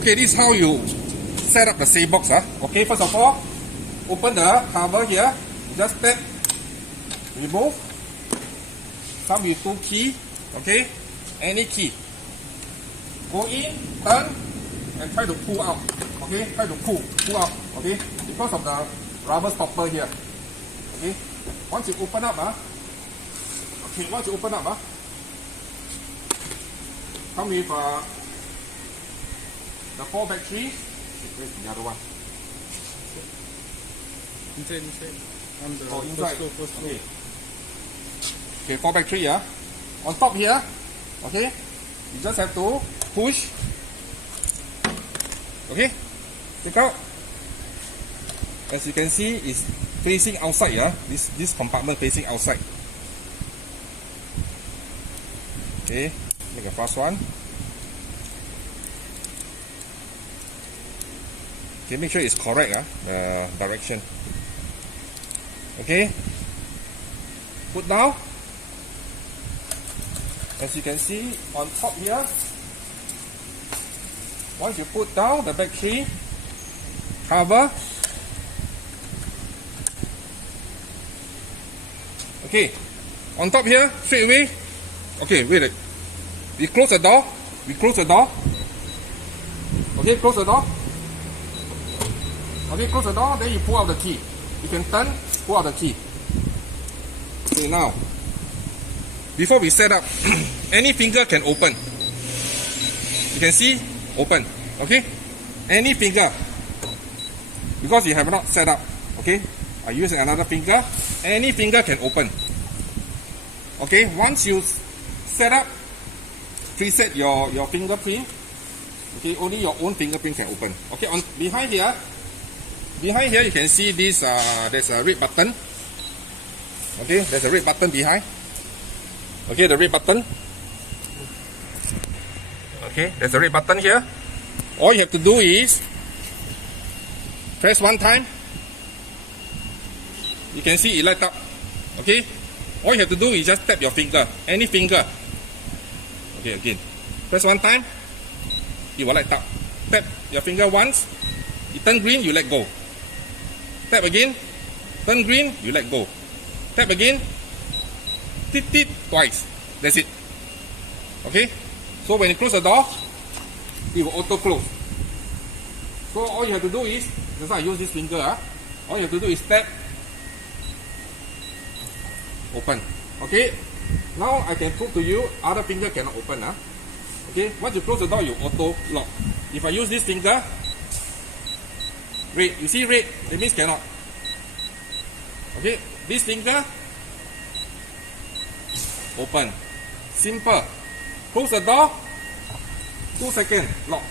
Okay, this is how you set up the safe box. Okay, first of all, open the cover here. Just tap, remove. Come with 2 key. Okay, any key. Go in, turn, and try to pull out. Okay, try to pull out. Okay, because of the rubber stopper here. Okay, once you open up, come with the 4 batteries. Where's the other one? Inside. On the inside. First row. Okay, 4 battery. On top here. Okay, you just have to push. Okay, take out. As you can see, it's facing outside. This compartment facing outside. Okay, make a fast one. Okay, make sure it's correct, the direction. Okay, put down. As you can see on top here, once you put down the battery cover, okay, on top here, straight away. Okay, wait. We close the door. Okay, close the door. Okay, close the door. Then you pull out the key. You can turn, pull out the key. Okay, now, before we set up, any finger can open. You can see, open. Okay, any finger, because you have not set up. Okay, I use another finger. Any finger can open. Okay, once you set up, preset your fingerprint. Okay, only your own fingerprint can open. Okay, on behind here you can see this. There's a red button. Okay, there's a red button behind. Okay, the red button. Okay, there's a red button here. All you have to do is press 1 time. You can see it light up. Okay, all you have to do is just tap your finger, any finger. Okay, again, press 1 time. It will light up. Tap your finger once. It turn green, you let go. Tap again. Turn green, you let go. Tap again. Tit twice. That's it. Okay. So when you close the door, it will auto close. So all you have to do is, that's why I use this finger. All you have to do is tap. Open. Okay. Now I can prove to you, other finger cannot open. Okay. Once you close the door, you auto lock. If I use this finger, red. You see red? That means cannot. Okay. This finger, open. Simple. Close the door. 2 seconds. Lock.